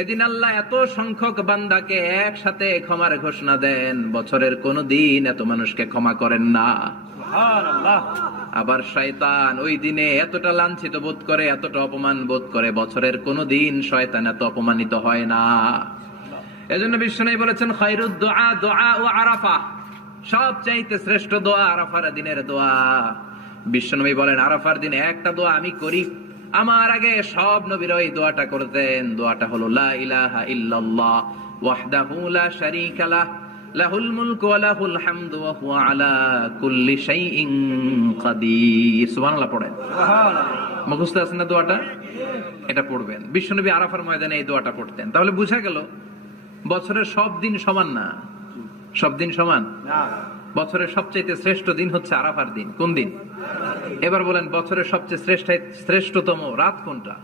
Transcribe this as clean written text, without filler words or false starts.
এদিন আল্লাহ এত সংখ্যক বান্দাকে একসাথে ক্ষমার ঘোষণা দেন, বছরের কোন দিন এত মানুষকে ক্ষমা করেন না। আবার শয়তান ওই দিনে এতটা লাঞ্ছিত বোধ করে, এতটা অপমান বোধ করে, বছরের কোন দিন শয়তান এত অপমানিত হয় না। এজন্য বিশ্বনবী বলেছেন, খায়রুদ দুআ দুআ ও আরাফা, সবচাইতে শ্রেষ্ঠ দোয়া আরাফার দিনের দোয়া। বিশ্বনবী বলেন, আরাফার দিনে একটা দোয়া আমি করি, আমার আগে সব নবীরা এই দোয়াটা করতেন। দোয়াটা হলো লা ইলাহা ইল্লাল্লাহ ওয়াহদাহু লা শারীকা লাহ লাহুল মুলকু ওয়া লাহুল হামদু ওয়া হুয়া আলা কুল্লি শাইইন কাদির। সুবহানাল্লাহ পড়েন। সুবহানাল্লাহ। মুখস্থ আছে না দোয়াটা? এটা পড়বেন। বিশ্বনবী আরাফার ময়দানে এই দোয়াটা পড়তেন। তাহলে বুঝা গেল বছরের সব দিন সমান না। সব দিন সমান না। বছরের সবচেয়ে শ্রেষ্ঠ দিন হচ্ছে আরাফার দিন। কোন দিন? এবার বলেন, বছরের সবচেয়ে শ্রেষ্ঠতম রাত কোনটা?